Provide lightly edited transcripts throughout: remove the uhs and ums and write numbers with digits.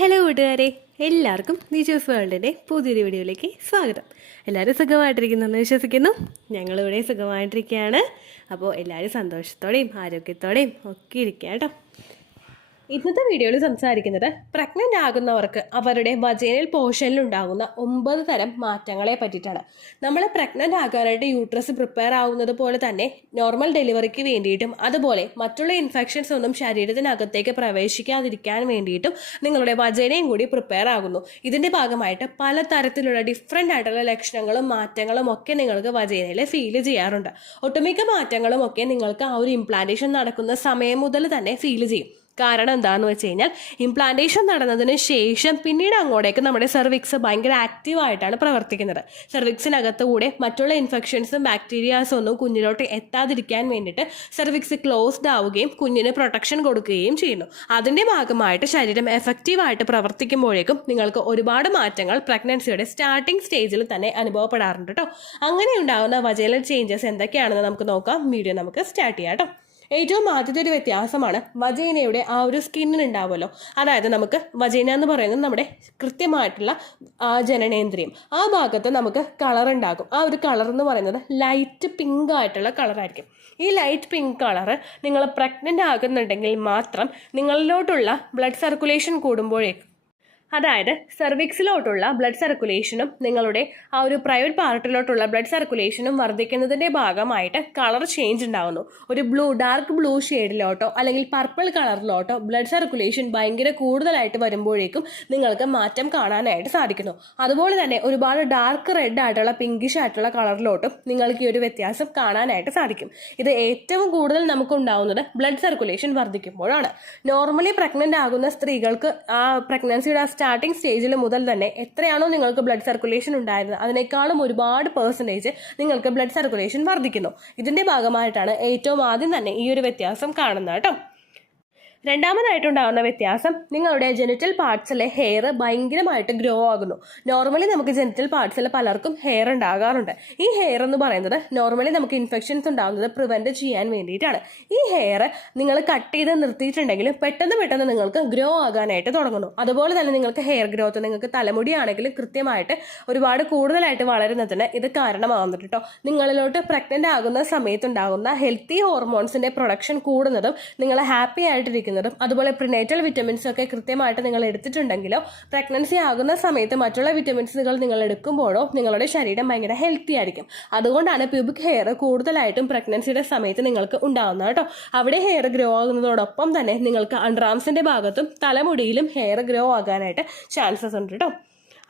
Hello കൂട്ടുകാരെ, എല്ലാവർക്കും നിജോസ് വേൾഡിൻ്റെ പുതിയൊരു വീഡിയോയിലേക്ക് സ്വാഗതം. എല്ലാവരും സുഖമായിട്ടിരിക്കുന്നെന്ന് വിശ്വസിക്കുന്നു. ഞങ്ങളിവിടെ സുഖമായിട്ടിരിക്കുകയാണ്. അപ്പോൾ എല്ലാവരും സന്തോഷത്തോടെയും ആരോഗ്യത്തോടെയും ഒക്കെ ഇരിക്കുക കേട്ടോ. ഇന്നത്തെ വീഡിയോയിൽ സംസാരിക്കുന്നത് പ്രഗ്നൻ്റ് ആകുന്നവർക്ക് അവരുടെ വജൈനൽ പോർഷനിൽ ഉണ്ടാകുന്ന 9 തരം മാറ്റങ്ങളെ പറ്റിയിട്ടാണ്. നമ്മൾ പ്രഗ്നൻ്റ് ആകാനായിട്ട് യൂട്രസ് പ്രിപ്പയർ ആവുന്നത് പോലെ തന്നെ നോർമൽ ഡെലിവറിക്ക് വേണ്ടിയിട്ടും അതുപോലെ മറ്റുള്ള ഇൻഫെക്ഷൻസ് ഒന്നും ശരീരത്തിനകത്തേക്ക് പ്രവേശിക്കാതിരിക്കാൻ വേണ്ടിയിട്ടും നിങ്ങളുടെ വജൈനയും കൂടി പ്രിപ്പയർ ആകുന്നു. ഇതിൻ്റെ ഭാഗമായിട്ട് പല തരത്തിലുള്ള ഡിഫറെൻ്റ് ആയിട്ടുള്ള ലക്ഷണങ്ങളും മാറ്റങ്ങളും ഒക്കെ നിങ്ങൾക്ക് വജൈനയിൽ ഫീൽ ചെയ്യാറുണ്ട്. ഒട്ടുമിക്ക മാറ്റങ്ങളും ഒക്കെ നിങ്ങൾക്ക് ആ ഒരു ഇംപ്ലാന്റേഷൻ നടക്കുന്ന സമയം മുതൽ തന്നെ ഫീൽ ചെയ്യും. കാരണം എന്താണെന്ന് വെച്ച് കഴിഞ്ഞാൽ ഇംപ്ലാന്റേഷൻ നടന്നതിന് ശേഷം പിന്നീട് അങ്ങോട്ടേക്ക് നമ്മുടെ സെർവിക്സ് ഭയങ്കര ആക്റ്റീവായിട്ടാണ് പ്രവർത്തിക്കുന്നത്. സെർവിക്സിനകത്ത് കൂടെ മറ്റുള്ള ഇൻഫെക്ഷൻസും ബാക്ടീരിയാസും ഒന്നും കുഞ്ഞിലോട്ട് എത്താതിരിക്കാൻ വേണ്ടിയിട്ട് സെർവിക്സ് ക്ലോസ്ഡ് ആവുകയും കുഞ്ഞിന് പ്രൊട്ടക്ഷൻ കൊടുക്കുകയും ചെയ്യുന്നു. അതിൻ്റെ ഭാഗമായിട്ട് ശരീരം എഫക്റ്റീവായിട്ട് പ്രവർത്തിക്കുമ്പോഴേക്കും നിങ്ങൾക്ക് ഒരുപാട് മാറ്റങ്ങൾ പ്രഗ്നൻസിയുടെ സ്റ്റാർട്ടിംഗ് സ്റ്റേജിൽ തന്നെ അനുഭവപ്പെടാറുണ്ട് കേട്ടോ. അങ്ങനെ ഉണ്ടാകുന്ന വജൈനൽ ചേഞ്ചസ് എന്തൊക്കെയാണെന്ന് നമുക്ക് നോക്കാം. വീഡിയോ നമുക്ക് സ്റ്റാർട്ട് ചെയ്യാം കേട്ടോ. ഏറ്റവും ആദ്യത്തെ ഒരു വ്യത്യാസമാണ് വജൈനയുടെ ആ ഒരു സ്കിന്നിനുണ്ടാവുമല്ലോ. അതായത് നമുക്ക് വജൈന എന്ന് പറയുന്നത് നമ്മുടെ കൃത്യമായിട്ടുള്ള ജനനേന്ദ്രിയം, ആ ഭാഗത്ത് നമുക്ക് കളർ ഉണ്ടാകും. ആ ഒരു കളർ എന്ന് പറയുന്നത് ലൈറ്റ് പിങ്ക് ആയിട്ടുള്ള കളറായിരിക്കും. ഈ ലൈറ്റ് പിങ്ക് കളറ് നിങ്ങൾ പ്രഗ്നൻ്റ് ആകുന്നുണ്ടെങ്കിൽ മാത്രം നിങ്ങളിലോട്ടുള്ള ബ്ലഡ് സർക്കുലേഷൻ കൂടുമ്പോഴേക്കും, അതായത് സെർവിക്സിലോട്ടുള്ള ബ്ലഡ് സർക്കുലേഷനും നിങ്ങളുടെ ആ ഒരു പ്രൈവറ്റ് പാർട്ടിലോട്ടുള്ള ബ്ലഡ് സർക്കുലേഷനും വർദ്ധിക്കുന്നതിൻ്റെ ഭാഗമായിട്ട് കളർ ചേഞ്ച് ഉണ്ടാകുന്നു. ഒരു ഡാർക്ക് ബ്ലൂ ഷെയ്ഡിലോട്ടോ അല്ലെങ്കിൽ പർപ്പിൾ കളറിലോട്ടോ ബ്ലഡ് സർക്കുലേഷൻ ഭയങ്കര കൂടുതലായിട്ട് വരുമ്പോഴേക്കും നിങ്ങൾക്ക് മാറ്റം കാണാനായിട്ട് സാധിക്കുന്നു. അതുപോലെ തന്നെ ഒരുപാട് ഡാർക്ക് റെഡ് ആയിട്ടുള്ള പിങ്കിഷ് ആയിട്ടുള്ള കളറിലോട്ടും നിങ്ങൾക്ക് ഈ ഒരു വ്യത്യാസം കാണാനായിട്ട് സാധിക്കും. ഇത് ഏറ്റവും കൂടുതൽ നമുക്ക് ഉണ്ടാകുന്നത് ബ്ലഡ് സർക്കുലേഷൻ വർദ്ധിക്കുമ്പോഴാണ്. നോർമലി പ്രഗ്നൻ്റ് ആകുന്ന സ്ത്രീകൾക്ക് ആ പ്രഗ്നൻസിയുടെ സ്റ്റാർട്ടിംഗ് സ്റ്റേജിൽ മുതൽ തന്നെ എത്രയാണോ നിങ്ങൾക്ക് ബ്ലഡ് സർക്കുലേഷൻ ഉണ്ടായിരുന്നത് അതിനേക്കാളും ഒരുപാട് പെർസെൻറ്റേജ് നിങ്ങൾക്ക് ബ്ലഡ് സർക്കുലേഷൻ വർദ്ധിക്കുന്നു. ഇതിൻ്റെ ഭാഗമായിട്ടാണ് ഏറ്റവും ആദ്യം തന്നെ ഈ ഒരു വ്യത്യാസം കാണുന്നത് കേട്ടോ. രണ്ടാമതായിട്ടുണ്ടാകുന്ന വ്യത്യാസം നിങ്ങളുടെ ജെനിറ്റൽ പാർട്സിലെ ഹെയർ ഭയങ്കരമായിട്ട് ഗ്രോ ആകുന്നു. നോർമലി നമുക്ക് ജെനിറ്റൽ പാർട്സിൽ പലർക്കും ഹെയർ ഉണ്ടാകാറുണ്ട്. ഈ ഹെയർ എന്ന് പറയുന്നത് നോർമലി നമുക്ക് ഇൻഫെക്ഷൻസ് ഉണ്ടാകുന്നത് പ്രിവെൻറ്റ് ചെയ്യാൻ വേണ്ടിയിട്ടാണ്. ഈ ഹെയർ നിങ്ങൾ കട്ട് ചെയ്ത് നിർത്തിയിട്ടുണ്ടെങ്കിൽ പെട്ടെന്ന് നിങ്ങൾക്ക് ഗ്രോ ആകാനായിട്ട് തുടങ്ങുന്നു. അതുപോലെ തന്നെ നിങ്ങൾക്ക് ഹെയർ ഗ്രോത്ത്, നിങ്ങൾക്ക് തലമുടിയാണെങ്കിലും കൃത്യമായിട്ട് ഒരുപാട് കൂടുതലായിട്ട് വളരുന്നതിന് ഇത് കാരണമാകുന്നുണ്ട് കേട്ടോ. നിങ്ങളിലോട്ട് പ്രഗ്നൻ്റ് ആകുന്ന സമയത്തുണ്ടാകുന്ന ഹെൽത്തി ഹോർമോൺസിൻ്റെ പ്രൊഡക്ഷൻ കൂടുന്നതും നിങ്ങൾ ഹാപ്പി ആയിട്ടിരിക്കും. അതുപോലെ പ്രിനേറ്റൽ വിറ്റമിൻസ് ഒക്കെ കൃത്യമായിട്ട് നിങ്ങൾ എടുത്തിട്ടുണ്ടെങ്കിലോ പ്രഗ്നൻസി ആകുന്ന സമയത്ത് മറ്റുള്ള വിറ്റമിൻസുകൾ നിങ്ങൾ എടുക്കുമ്പോഴോ നിങ്ങളുടെ ശരീരം ഭയങ്കര ഹെൽത്തി ആയിരിക്കും. അതുകൊണ്ടാണ് പ്യൂബിക് ഹെയർ കൂടുതലായിട്ടും പ്രഗ്നൻസിയുടെ സമയത്ത് നിങ്ങൾക്ക് ഉണ്ടാകുന്നത് കേട്ടോ. അവിടെ ഹെയർ ഗ്രോ ആകുന്നതോടൊപ്പം തന്നെ നിങ്ങൾക്ക് അണ്ടർആംസിന്റെ ഭാഗത്തും തലമുടിയിലും ഹെയർ ഗ്രോ ആകാനായിട്ട് ചാൻസസ് ഉണ്ട് കേട്ടോ.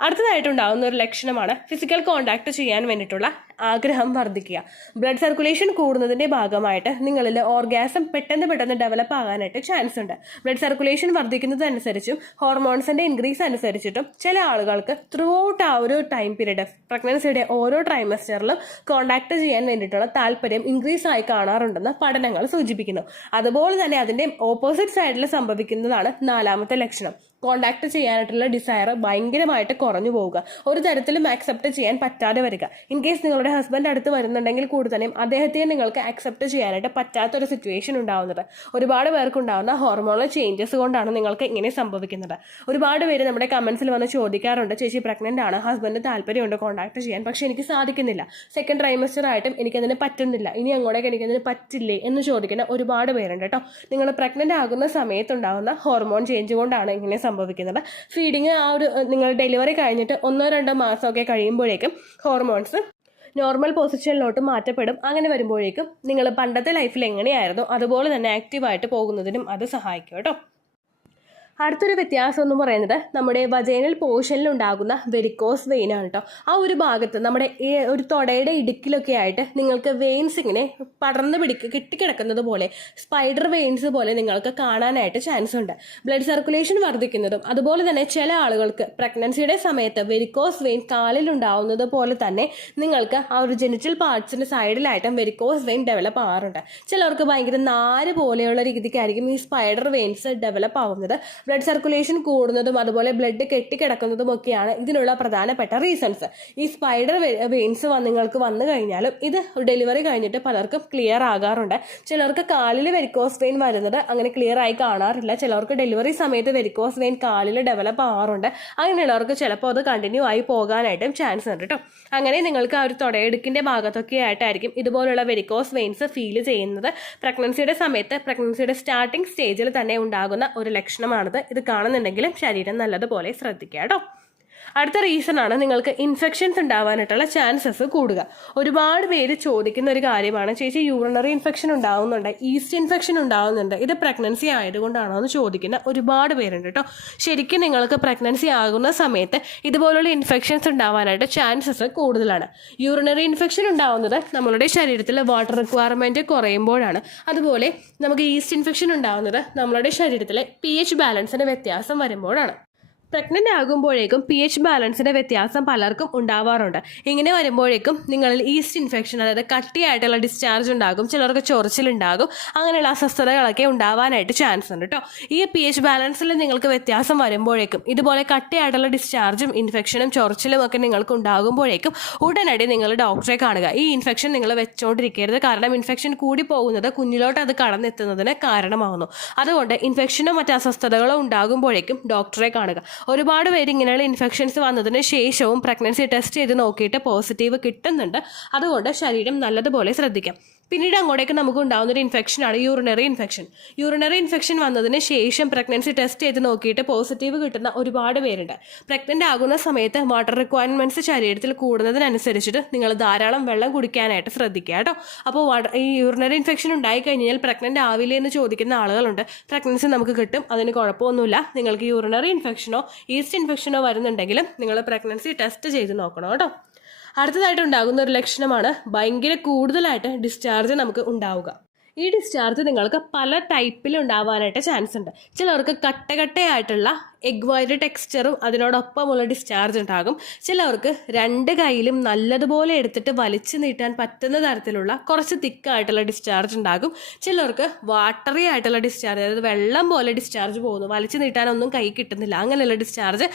അടുത്തതായിട്ടുണ്ടാകുന്ന ഒരു ലക്ഷണമാണ് ഫിസിക്കൽ കോണ്ടാക്ട് ചെയ്യാൻ വേണ്ടിയിട്ടുള്ള ആഗ്രഹം വർദ്ധിക്കുക. ബ്ലഡ് സർക്കുലേഷൻ കൂടുന്നതിൻ്റെ ഭാഗമായിട്ട് നിങ്ങളിൽ ഓർഗാസം പെട്ടെന്ന് ഡെവലപ്പ് ആകാനായിട്ട് ചാൻസ് ഉണ്ട്. ബ്ലഡ് സർക്കുലേഷൻ വർദ്ധിക്കുന്നതനുസരിച്ചും ഹോർമോൺസിൻ്റെ ഇൻക്രീസ് അനുസരിച്ചിട്ടും ചില ആളുകൾക്ക് ത്രൂ ഔട്ട് ആ ഒരു ടൈം പീരീഡ് പ്രഗ്നൻസിയുടെ ഓരോ ട്രൈമസ്റ്ററിലും കോണ്ടാക്ട് ചെയ്യാൻ വേണ്ടിയിട്ടുള്ള താല്പര്യം ഇൻക്രീസ് ആയി കാണാറുണ്ടെന്ന് പഠനങ്ങൾ സൂചിപ്പിക്കുന്നു. അതുപോലെ തന്നെ അതിൻ്റെ ഓപ്പോസിറ്റ് സൈഡിൽ സംഭവിക്കുന്നതാണ് നാലാമത്തെ ലക്ഷണം. കോണ്ടാക്ട് ചെയ്യാനായിട്ടുള്ള ഡിസയർ ഭയങ്കരമായിട്ട് കുറഞ്ഞു പോവുക, ഒരു തരത്തിലും ആക്സെപ്റ്റ് ചെയ്യാൻ പറ്റാതെ വരിക. ഇൻ കേസ് നിങ്ങളുടെ ഹസ്ബൻഡ് അടുത്ത് വരുന്നുണ്ടെങ്കിൽ കൂടി തന്നെ അദ്ദേഹത്തെ നിങ്ങൾക്ക് ആക്സെപ്റ്റ് ചെയ്യാനായിട്ട് പറ്റാത്തൊരു സിറ്റുവേഷൻ ഉണ്ടാവുന്നത് ഒരുപാട് പേർക്കുണ്ടാകുന്ന ഹോർമോണൽ ചേഞ്ചസ് കൊണ്ടാണ് നിങ്ങൾക്ക് ഇങ്ങനെ സംഭവിക്കുന്നത്. ഒരുപാട് പേര് നമ്മുടെ കമൻസിൽ വന്ന് ചോദിക്കാറുണ്ട്, ചേച്ചി പ്രഗ്നൻ്റ് ആണ്, ഹസ്ബൻഡിന് താല്പര്യമുണ്ട് കോണ്ടാക്ട് ചെയ്യാൻ, പക്ഷെ എനിക്ക് സാധിക്കുന്നില്ല, സെക്കൻഡ് ട്രൈമസ്റ്റർ ആയിട്ടും എനിക്കതിന് പറ്റുന്നില്ല, ഇനി അങ്ങോട്ടേക്ക് എനിക്കതിന് പറ്റില്ലേ എന്ന് ചോദിക്കുന്ന ഒരുപാട് പേരുണ്ട് കേട്ടോ. നിങ്ങൾ പ്രഗ്നൻ്റ് ആകുന്ന സമയത്തുണ്ടാകുന്ന ഹോർമോൺ ചേഞ്ച് കൊണ്ടാണ് ഇങ്ങനെ സംഭവിക്കുന്നത്. ഫീഡിങ് ആ ഒരു നിങ്ങൾ ഡെലിവറി കഴിഞ്ഞിട്ട് 1-2 മാസമൊക്കെ കഴിയുമ്പോഴേക്കും ഹോർമോൺസ് നോർമൽ പൊസിഷനിലോട്ട് മാറ്റപ്പെടും. അങ്ങനെ വരുമ്പോഴേക്കും നിങ്ങൾ പണ്ടത്തെ ലൈഫിൽ എങ്ങനെയായിരുന്നു അതുപോലെ തന്നെ ആക്റ്റീവായിട്ട് പോകുന്നതിനും അത് സഹായിക്കും കേട്ടോ. അടുത്തൊരു വ്യത്യാസം എന്ന് പറയുന്നത് നമ്മുടെ വജൈനൽ പോർഷനിൽ ഉണ്ടാകുന്ന വെരിക്കോസ് വെയിൻ ആണ് കേട്ടോ. ആ ഒരു ഭാഗത്ത് നമ്മുടെ ഈ ഒരു തൊടയുടെ ഇടുക്കിലൊക്കെ ആയിട്ട് നിങ്ങൾക്ക് വെയിൻസ് ഇങ്ങനെ പടർന്ന് കെട്ടിക്കിടക്കുന്നത് പോലെ സ്പൈഡർ വെയിൻസ് പോലെ നിങ്ങൾക്ക് കാണാനായിട്ട് ചാൻസ് ഉണ്ട്. ബ്ലഡ് സർക്കുലേഷൻ വർദ്ധിക്കുന്നതും അതുപോലെ തന്നെ ചില ആളുകൾക്ക് പ്രഗ്നൻസിയുടെ സമയത്ത് വെരിക്കോസ് വെയിൻ കാലിൽ ഉണ്ടാവുന്നത് പോലെ തന്നെ നിങ്ങൾക്ക് ആ ഒരു ജെനിറ്റൽ പാർട്സിൻ്റെ സൈഡിലായിട്ടും വെരിക്കോസ് വെയിൻ ഡെവലപ്പ് ആവാറുണ്ട്. ചിലർക്ക് ഭയങ്കര നാര് പോലെയുള്ള രീതിക്കായിരിക്കും ഈ സ്പൈഡർ വെയിൻസ് ഡെവലപ്പ് ആവുന്നത്. ബ്ലഡ് സർക്കുലേഷൻ കൂടുന്നതും അതുപോലെ ബ്ലഡ് കെട്ടിക്കിടക്കുന്നതും ഒക്കെയാണ് ഇതിനുള്ള പ്രധാനപ്പെട്ട റീസൺസ്. ഈ സ്പൈഡർ വെയിൻസ് നിങ്ങൾക്ക് വന്നു കഴിഞ്ഞാലും ഇത് ഡെലിവറി കഴിഞ്ഞിട്ട് പലർക്കും ക്ലിയർ ആകാറുണ്ട്. ചിലർക്ക് കാലിൽ വെരിക്കോസ് വെയിൻ വരുന്നത് അങ്ങനെ ക്ലിയർ ആയി കാണാറില്ല. ചിലർക്ക് ഡെലിവറി സമയത്ത് വെരിക്കോസ് വെയിൻ കാലിൽ ഡെവലപ്പ് ആവാറുണ്ട്. അങ്ങനെയുള്ളവർക്ക് ചിലപ്പോൾ അത് കണ്ടിന്യൂ ആയി പോകാനായിട്ടും ചാൻസ് ഉണ്ട് കേട്ടോ. അങ്ങനെ നിങ്ങൾക്ക് ആ ഒരു തുടയെടുക്കിൻ്റെ ഭാഗത്തൊക്കെ ആയിട്ടായിരിക്കും ഇതുപോലുള്ള വെരിക്കോസ് വെയിൻസ് ഫീൽ ചെയ്യുന്നത്. പ്രഗ്നൻസിയുടെ സമയത്ത് പ്രഗ്നൻസിയുടെ സ്റ്റാർട്ടിംഗ് സ്റ്റേജിൽ തന്നെ ഉണ്ടാകുന്ന ഒരു ലക്ഷണമാണിത്. ഇത് കാണുന്നുണ്ടെങ്കിലും ശരീരം നല്ലതുപോലെ ശ്രദ്ധിക്കുക കേട്ടോ. അടുത്ത റീസൺ ആണ് നിങ്ങൾക്ക് ഇൻഫെക്ഷൻസ് ഉണ്ടാവാനായിട്ടുള്ള ചാൻസസ് കൂടുക. ഒരുപാട് പേര് ചോദിക്കുന്ന ഒരു കാര്യമാണ്, ചേച്ചി യൂറിനറി ഇൻഫെക്ഷൻ ഉണ്ടാവുന്നുണ്ട്, ഈസ്റ്റ് ഇൻഫെക്ഷൻ ഉണ്ടാവുന്നുണ്ട്, ഇത് പ്രഗ്നൻസി ആയതുകൊണ്ടാണോ എന്ന് ചോദിക്കുന്ന ഒരുപാട് പേരുണ്ട് കേട്ടോ. ശരിക്കും നിങ്ങൾക്ക് പ്രഗ്നൻസി ആകുന്ന സമയത്ത് ഇതുപോലുള്ള ഇൻഫെക്ഷൻസ് ഉണ്ടാവാനായിട്ട് ചാൻസസ് കൂടുതലാണ്. യൂറിനറി ഇൻഫെക്ഷൻ ഉണ്ടാവുന്നത് നമ്മളുടെ ശരീരത്തിൽ വാട്ടർ റിക്വയർമെൻറ്റ് കുറയുമ്പോഴാണ്. അതുപോലെ നമുക്ക് ഈസ്റ്റ് ഇൻഫെക്ഷൻ ഉണ്ടാവുന്നത് നമ്മളുടെ ശരീരത്തിലെ pH ബാലൻസിന് വ്യത്യാസം വരുമ്പോഴാണ്. പ്രഗ്നൻ്റ് ആകുമ്പോഴേക്കും pH ബാലൻസിൻ്റെ വ്യത്യാസം പലർക്കും ഉണ്ടാവാറുണ്ട്. ഇങ്ങനെ വരുമ്പോഴേക്കും നിങ്ങളിൽ ഈസ്റ്റ് ഇൻഫെക്ഷൻ, അതായത് കട്ടിയായിട്ടുള്ള ഡിസ്ചാർജ് ഉണ്ടാകും, ചിലർക്ക് ചൊറിച്ചിലുണ്ടാകും, അങ്ങനെയുള്ള അസ്വസ്ഥതകളൊക്കെ ഉണ്ടാവാനായിട്ട് ചാൻസ് ഉണ്ട് കേട്ടോ. ഈ pH ബാലൻസിൽ നിങ്ങൾക്ക് വ്യത്യാസം വരുമ്പോഴേക്കും ഇതുപോലെ കട്ടിയായിട്ടുള്ള ഡിസ്ചാർജും ഇൻഫെക്ഷനും ചൊറിച്ചിലും ഒക്കെ നിങ്ങൾക്ക് ഉണ്ടാകുമ്പോഴേക്കും ഉടനടി നിങ്ങൾ ഡോക്ടറെ കാണുക. ഈ ഇൻഫെക്ഷൻ നിങ്ങൾ വെച്ചുകൊണ്ടിരിക്കരുത്. കാരണം ഇൻഫെക്ഷൻ കൂടി പോകുന്നത് കുഞ്ഞിലോട്ട് അത് കടന്നെത്തുന്നതിന് കാരണമാകുന്നു. അതുകൊണ്ട് ഇൻഫെക്ഷനോ മറ്റ് അസ്വസ്ഥതകളോ ഉണ്ടാകുമ്പോഴേക്കും ഡോക്ടറെ കാണുക. ഒരുപാട് പേര് ഇങ്ങനെയുള്ള ഇൻഫെക്ഷൻസ് വന്നതിന് ശേഷവും പ്രഗ്നൻസി ടെസ്റ്റ് ചെയ്ത് നോക്കിയിട്ട് പോസിറ്റീവ് കിട്ടുന്നുണ്ട്. അതുകൊണ്ട് ശരീരം നല്ലതുപോലെ ശ്രദ്ധിക്കാം. പിന്നീട് അങ്ങോട്ടേക്ക് നമുക്ക് ഉണ്ടാകുന്ന ഒരു ഇൻഫെക്ഷനാണ് യൂറിനറി ഇൻഫെക്ഷൻ. യൂറിനറി ഇൻഫെക്ഷൻ വന്നതിന് ശേഷം പ്രഗ്നൻസി ടെസ്റ്റ് ചെയ്ത് നോക്കിയിട്ട് പോസിറ്റീവ് കിട്ടുന്ന ഒരുപാട് പേരുണ്ട്. പ്രഗ്നൻ്റ് ആകുന്ന സമയത്ത് വാട്ടർ റിക്വയർമെൻറ്റ്സ് ശരീരത്തിൽ കൂടുന്നതിനനുസരിച്ചിട്ട് നിങ്ങൾ ധാരാളം വെള്ളം കുടിക്കാനായിട്ട് ശ്രദ്ധിക്കുക കേട്ടോ. അപ്പോൾ ഈ യൂറിനറി ഇൻഫെക്ഷൻ ഉണ്ടായി കഴിഞ്ഞാൽ പ്രഗ്നൻ്റ് ആവില്ലേ എന്ന് ചോദിക്കുന്ന ആളുകളുണ്ട്. പ്രഗ്നൻസി നമുക്ക് കിട്ടും, അതിന് കുഴപ്പമൊന്നുമില്ല. നിങ്ങൾക്ക് യൂറിനറി ഇൻഫെക്ഷനോ ഈസ്റ്റ് ഇൻഫെക്ഷനോ വരുന്നുണ്ടെങ്കിലും നിങ്ങൾ പ്രഗ്നൻസി ടെസ്റ്റ് ചെയ്ത് നോക്കണം കേട്ടോ. അടുത്തതായിട്ട് ഉണ്ടാകുന്ന ഒരു ലക്ഷണമാണ് ഭയങ്കര കൂടുതലായിട്ട് ഡിസ്ചാർജ് നമുക്ക് ഉണ്ടാവുക. ഈ ഡിസ്ചാർജ് നിങ്ങൾക്ക് പല ടൈപ്പിൽ ഉണ്ടാവാനായിട്ട് ചാൻസ് ഉണ്ട്. ചിലർക്ക് കട്ടയായിട്ടുള്ള എഗ് വൈറ്റ് ടെക്സ്ചറും അതിനോടൊപ്പമുള്ള ഡിസ്ചാർജ് ഉണ്ടാകും. ചിലവർക്ക് രണ്ട് കൈയിലും നല്ലതുപോലെ എടുത്തിട്ട് വലിച്ചു നീട്ടാൻ പറ്റുന്ന തരത്തിലുള്ള കുറച്ച് തിക്കായിട്ടുള്ള ഡിസ്ചാർജ് ഉണ്ടാകും. ചിലർക്ക് വാട്ടറി ആയിട്ടുള്ള ഡിസ്ചാർജ്, അതായത് വെള്ളം പോലെ ഡിസ്ചാർജ് പോകുന്നു, വലിച്ചു നീട്ടാനൊന്നും കൈ കിട്ടുന്നില്ല, അങ്ങനെയുള്ള ഡിസ്ചാർജ്,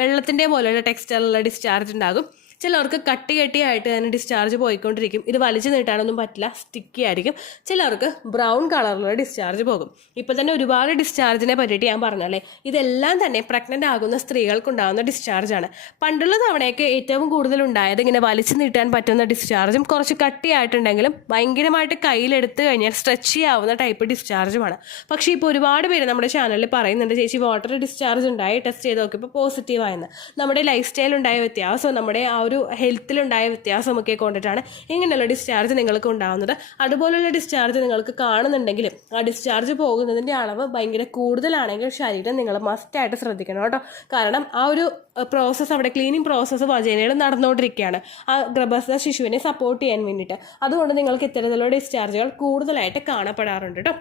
വെള്ളത്തിൻ്റെ പോലെയുള്ള ടെക്സ്ചറുള്ള ഡിസ്ചാർജ് ഉണ്ടാകും. ചിലർക്ക് കട്ടിയായിട്ട് തന്നെ ഡിസ്ചാർജ് പോയിക്കൊണ്ടിരിക്കും. ഇത് വലിച്ചു നീട്ടാനൊന്നും പറ്റില്ല, സ്റ്റിക്കി ആയിരിക്കും. ചിലർക്ക് ബ്രൗൺ കളറിലുള്ള ഡിസ്ചാർജ് പോകും. ഇപ്പോൾ തന്നെ ഒരുപാട് ഡിസ്ചാർജിനെ പറ്റിയിട്ട് ഞാൻ പറഞ്ഞല്ലേ, ഇതെല്ലാം തന്നെ പ്രഗ്നൻ്റ് ആകുന്ന സ്ത്രീകൾക്കുണ്ടാകുന്ന ഡിസ്ചാർജാണ്. പണ്ടുള്ള തവണയൊക്കെ ഏറ്റവും കൂടുതൽ ഉണ്ടായത് ഇങ്ങനെ വലിച്ചു നീട്ടാൻ പറ്റുന്ന ഡിസ്ചാർജും കുറച്ച് കട്ടിയായിട്ടുണ്ടെങ്കിലും ഭയങ്കരമായിട്ട് കയ്യിലെടുത്ത് കഴിഞ്ഞാൽ സ്ട്രെച്ച് ചെയ്യാവുന്ന ടൈപ്പ് ഡിസ്ചാർജുമാണ്. പക്ഷേ ഇപ്പോൾ ഒരുപാട് പേര് നമ്മുടെ ചാനലിൽ പറയുന്നുണ്ട്, ചേച്ചി വാട്ടർ ഡിസ്ചാർജ് ഉണ്ടായി, ടെസ്റ്റ് ചെയ്ത് നോക്കിയപ്പോൾ പോസിറ്റീവായെന്ന്. നമ്മുടെ ലൈഫ് സ്റ്റൈൽ ഉണ്ടായ വ്യത്യാസം, നമ്മുടെ ആ ഒരു ഹെൽത്തിലുണ്ടായ വ്യത്യാസമൊക്കെ കൊണ്ടിട്ടാണ് ഇങ്ങനെയുള്ള ഡിസ്ചാർജ് നിങ്ങൾക്ക് ഉണ്ടാകുന്നത്. അതുപോലുള്ള ഡിസ്ചാർജ് നിങ്ങൾക്ക് കാണുന്നുണ്ടെങ്കിലും ആ ഡിസ്ചാർജ് പോകുന്നതിൻ്റെ അളവ് ഭയങ്കര കൂടുതലാണെങ്കിൽ ശരീരം നിങ്ങൾ മസ്റ്റായിട്ട് ശ്രദ്ധിക്കണം കേട്ടോ. കാരണം ആ ഒരു പ്രോസസ്സ്, അവിടെ ക്ലീനിങ് പ്രോസസ്സ് വജൈനയിൽ നടന്നുകൊണ്ടിരിക്കുകയാണ് ആ ഗർഭസ്ഥ ശിശുവിനെ സപ്പോർട്ട് ചെയ്യാൻ വേണ്ടിയിട്ട്. അതുകൊണ്ട് നിങ്ങൾക്ക് ഇത്തരത്തിലുള്ള ഡിസ്ചാർജുകൾ കൂടുതലായിട്ട് കാണപ്പെടാറുണ്ട് കേട്ടോ.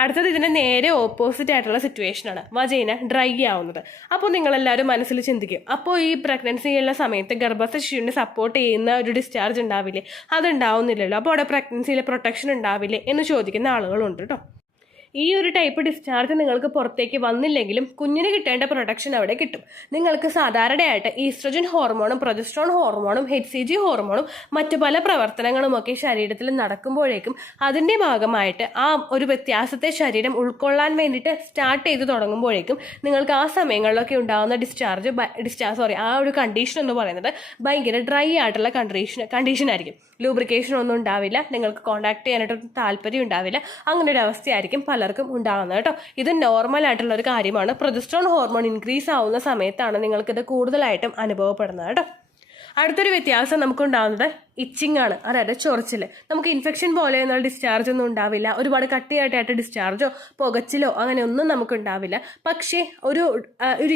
അടുത്തത് ഇതിൻ്റെ നേരെ ഓപ്പോസിറ്റ് ആയിട്ടുള്ള സിറ്റുവേഷനാണ്, വജൈന ഡ്രൈ ആവുന്നത്. അപ്പോൾ നിങ്ങളെല്ലാവരും മനസ്സിൽ ചിന്തിക്കും, അപ്പോൾ ഈ പ്രഗ്നൻസിയുള്ള സമയത്ത് ഗർഭസ്ഥ ശിശുവിനെ സപ്പോർട്ട് ചെയ്യുന്ന ഒരു ഡിസ്ചാർജ് ഉണ്ടാവില്ലേ, അതുണ്ടാവുന്നില്ലല്ലോ, അപ്പോൾ അവിടെ പ്രഗ്നൻസിയിലെ പ്രൊട്ടക്ഷൻ ഉണ്ടാവില്ലേ എന്ന് ചോദിക്കുന്ന ആളുകളുണ്ട് കേട്ടോ. ഈ ഒരു ടൈപ്പ് ഡിസ്ചാർജ് നിങ്ങൾക്ക് പുറത്തേക്ക് വന്നില്ലെങ്കിലും കുഞ്ഞിന് കിട്ടേണ്ട പ്രൊട്ടക്ഷൻ അവിടെ കിട്ടും. നിങ്ങൾക്ക് സാധാരണയായിട്ട് ഈസ്ട്രജൻ ഹോർമോണും പ്രൊജസ്ട്രോൺ ഹോർമോണും HCG ഹോർമോണും മറ്റു പല പ്രവർത്തനങ്ങളുമൊക്കെ ശരീരത്തിൽ നടക്കുമ്പോഴേക്കും അതിൻ്റെ ഭാഗമായിട്ട് ആ ഒരു വ്യത്യാസത്തെ ശരീരം ഉൾക്കൊള്ളാൻ വേണ്ടിയിട്ട് സ്റ്റാർട്ട് ചെയ്ത് തുടങ്ങുമ്പോഴേക്കും നിങ്ങൾക്ക് ആ സമയങ്ങളിലൊക്കെ ഉണ്ടാകുന്ന ആ ഒരു കണ്ടീഷൻ എന്ന് പറയുന്നത് ഭയങ്കര ഡ്രൈ ആയിട്ടുള്ള കണ്ടീഷൻ ആയിരിക്കും. ലൂബ്രിക്കേഷൻ ഒന്നും ഉണ്ടാവില്ല, നിങ്ങൾക്ക് കോൺടാക്ട് ചെയ്യാനായിട്ട് താല്പര്യം ഉണ്ടാവില്ല. അങ്ങനെ ഒരു അവസ്ഥയായിരിക്കും പലർക്കും ഉണ്ടാകുന്നത് കേട്ടോ. ഇത് നോർമൽ ആയിട്ടുള്ള ഒരു കാര്യമാണ്. പ്രൊജസ്ട്രോൺ ഹോർമോൺ ഇൻക്രീസ് ആവുന്ന സമയത്താണ് നിങ്ങൾക്കിത് കൂടുതലായിട്ടും അനുഭവപ്പെടുന്നത് കേട്ടോ. അടുത്തൊരു വ്യത്യാസം നമുക്കുണ്ടാകുന്നത് ഇച്ചിങ് ആണ്, അതായത് ചൊറിച്ചിൽ. നമുക്ക് ഇൻഫെക്ഷൻ പോലെയുള്ള ഡിസ്ചാർജ് ഒന്നും ഉണ്ടാവില്ല, ഒരുപാട് കട്ടിയായിട്ടായിട്ട് ഡിസ്ചാർജോ പുകച്ചിലോ അങ്ങനെ ഒന്നും നമുക്ക് ഉണ്ടാവില്ല. പക്ഷേ ഒരു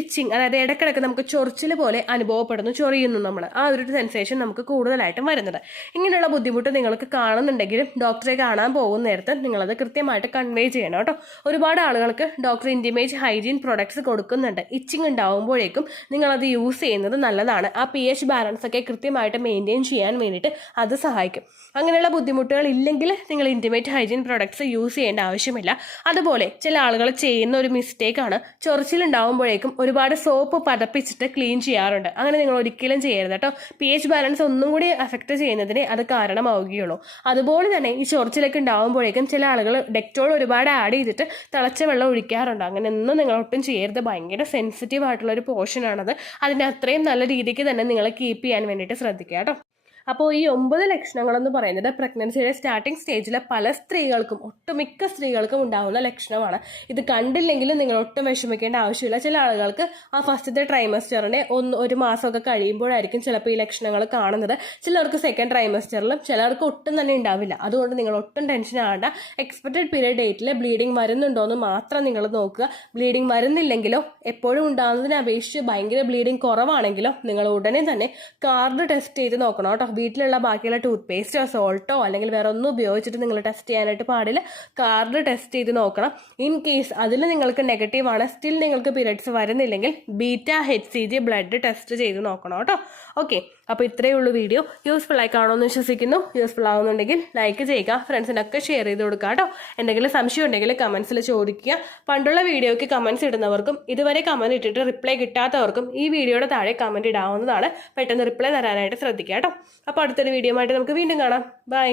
ഇച്ചിങ്, അതായത് ഇടയ്ക്കിടയ്ക്ക് നമുക്ക് ചൊറിച്ചിൽ പോലെ അനുഭവപ്പെടുന്നു, ചൊറിയുന്നു നമ്മൾ, ആ ഒരു സെൻസേഷൻ നമുക്ക് കൂടുതലായിട്ടും വരുന്നത്. ഇങ്ങനെയുള്ള ബുദ്ധിമുട്ട് നിങ്ങൾക്ക് കാണുന്നുണ്ടെങ്കിലും ഡോക്ടറെ കാണാൻ പോകുന്ന നേരത്ത് നിങ്ങളത് കൃത്യമായിട്ട് കൺവേ ചെയ്യണം കേട്ടോ. ഒരുപാട് ആളുകൾക്ക് ഡോക്ടർ ഇൻറ്റിമേറ്റ് ഹൈജീൻ പ്രൊഡക്ട്സ് കൊടുക്കുന്നുണ്ട്. ഇച്ചിങ് ഉണ്ടാവുമ്പോഴേക്കും നിങ്ങളത് യൂസ് ചെയ്യുന്നത് നല്ലതാണ്. ആ pH ബാലൻസ് ഒക്കെ കൃത്യമായിട്ട് മെയിൻറ്റെയിൻ ചെയ്യാൻ വേണ്ടിയിട്ട് അത് സഹായിക്കും. അങ്ങനെയുള്ള ബുദ്ധിമുട്ടുകൾ ഇല്ലെങ്കിൽ നിങ്ങൾ ഇൻറ്റിമേറ്റ് ഹൈജീൻ പ്രൊഡക്ട്സ് യൂസ് ചെയ്യേണ്ട ആവശ്യമില്ല. അതുപോലെ ചില ആളുകൾ ചെയ്യുന്ന ഒരു മിസ്റ്റേക്കാണ്, ചൊറിച്ചിലുണ്ടാവുമ്പോഴേക്കും ഒരുപാട് സോപ്പ് പതപ്പിച്ചിട്ട് ക്ലീൻ ചെയ്യാറുണ്ട്. അങ്ങനെ നിങ്ങൾ ഒരിക്കലും ചെയ്യരുത് കേട്ടോ. pH ബാലൻസ് ഒന്നും കൂടി അഫക്റ്റ് ചെയ്യുന്നതിന് അത് കാരണമാവുകയുള്ളൂ. അതുപോലെ തന്നെ ഈ ചൊറിച്ചിലൊക്കെ ഉണ്ടാവുമ്പോഴേക്കും ചില ആളുകൾ ഡെറ്റോൾ ഒരുപാട് ആഡ് ചെയ്തിട്ട് തിളച്ച വെള്ളം ഒഴിക്കാറുണ്ട്. അങ്ങനെ ഒന്നും നിങ്ങൾ ഒട്ടും ചെയ്യരുത്. ഭയങ്കര സെൻസിറ്റീവ് ആയിട്ടുള്ള ഒരു പോർഷനാണത്. അതിൻ്റെ അത്രയും നല്ല രീതിക്ക് തന്നെ നിങ്ങൾ കീപ്പ് ചെയ്യാൻ വേണ്ടിയിട്ട് ശ്രദ്ധിക്കുക കേട്ടോ. അപ്പോൾ ഈ 9 ലക്ഷണങ്ങളെന്ന് പറയുന്നത് പ്രഗ്നൻസിയുടെ സ്റ്റാർട്ടിംഗ് സ്റ്റേജിലെ പല സ്ത്രീകൾക്കും, ഒട്ടുമിക്ക സ്ത്രീകൾക്കും ഉണ്ടാകുന്ന ലക്ഷണമാണ്. ഇത് കണ്ടില്ലെങ്കിലും നിങ്ങൾ ഒട്ടും വിഷമിക്കേണ്ട ആവശ്യമില്ല. ചില ആളുകൾക്ക് ആ ഫസ്റ്റത്തെ ട്രൈമസ്റ്ററിനെ ഒരു മാസമൊക്കെ കഴിയുമ്പോഴായിരിക്കും ചിലപ്പോൾ ഈ ലക്ഷണങ്ങൾ കാണുന്നത്. ചിലർക്ക് സെക്കൻഡ് ട്രൈമസ്റ്ററിലും, ചിലർക്ക് ഒട്ടും തന്നെ ഉണ്ടാവില്ല. അതുകൊണ്ട് നിങ്ങൾ ഒട്ടും ടെൻഷൻ ആവേണ്ട. എക്സ്പെക്റ്റഡ് പീരിയഡ് ഡേറ്റിൽ ബ്ലീഡിങ് വരുന്നുണ്ടോ എന്ന് മാത്രം നിങ്ങൾ നോക്കുക. ബ്ലീഡിങ് വരുന്നില്ലെങ്കിലോ, എപ്പോഴും ഉണ്ടാകുന്നതിനെ അപേക്ഷിച്ച് ഭയങ്കര ബ്ലീഡിങ് കുറവാണെങ്കിലോ നിങ്ങൾ ഉടനെ തന്നെ കാർഡ് ടെസ്റ്റ് ചെയ്ത് നോക്കണം കേട്ടോ. വീട്ടിലുള്ള ബാക്കിയുള്ള ടൂത്ത് പേസ്റ്റോ സോൾട്ടോ അല്ലെങ്കിൽ വേറെ ഒന്നും ഉപയോഗിച്ചിട്ട് നിങ്ങൾ ടെസ്റ്റ് ചെയ്യാനായിട്ട് പാടില്ല. കാർഡ് ടെസ്റ്റ് ചെയ്ത് നോക്കണം. ഇൻ കേസ് അതിൽ നിങ്ങൾക്ക് നെഗറ്റീവ് ആണ്, സ്റ്റിൽ നിങ്ങൾക്ക് പീരിയഡ്സ് വരുന്നില്ലെങ്കിൽ β-HCG ബ്ലഡ് ടെസ്റ്റ് ചെയ്ത് നോക്കണം കേട്ടോ. ഓക്കെ, അപ്പോൾ ഇത്രയേ ഉള്ളൂ വീഡിയോ. യൂസ്ഫുൾ ആയി കാണുമെന്ന് വിശ്വസിക്കുന്നു. യൂസ്ഫുൾ ആവുന്നുണ്ടെങ്കിൽ ലൈക്ക് ചെയ്യുക, ഫ്രണ്ട്സിനൊക്കെ ഷെയർ ചെയ്ത് കൊടുക്കുക കേട്ടോ. എന്തെങ്കിലും സംശയം ഉണ്ടെങ്കിൽ കമൻസിൽ ചോദിക്കുക. പണ്ടുള്ള വീഡിയോയ്ക്ക് കമൻസ് ഇടുന്നവർക്കും ഇതുവരെ കമൻറ്റ് ഇട്ടിട്ട് റിപ്ലൈ കിട്ടാത്തവർക്കും ഈ വീഡിയോയുടെ താഴെ കമൻറ്റ് ഇടാവുന്നതാണ്. പെട്ടെന്ന് റിപ്ലൈ തരാനായിട്ട് ശ്രദ്ധിക്കുക കേട്ടോ. അപ്പോൾ അടുത്തൊരു വീഡിയോ ആയിട്ട് നമുക്ക് വീണ്ടും കാണാം. ബൈ.